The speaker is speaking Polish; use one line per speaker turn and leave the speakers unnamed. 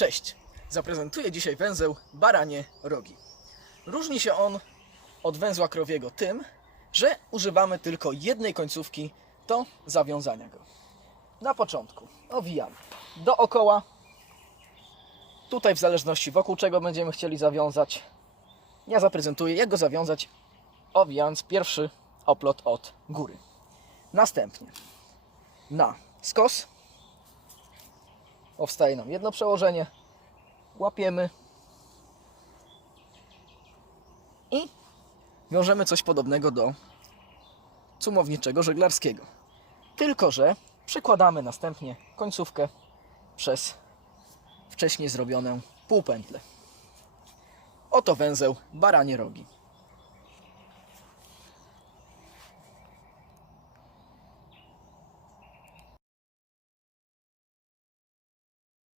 Cześć! Zaprezentuję dzisiaj węzeł baranie rogi. Różni się on od węzła krowiego tym, że używamy tylko jednej końcówki do zawiązania go. Na początku owijamy dookoła, tutaj w zależności wokół czego będziemy chcieli zawiązać. Ja zaprezentuję jak go zawiązać, owijając pierwszy oplot od góry. Następnie na skos powstaje nam jedno przełożenie, łapiemy i wiążemy coś podobnego do cumowniczego żeglarskiego. Tylko, że przykładamy następnie końcówkę przez wcześniej zrobioną półpętlę. Oto węzeł baranie rogi.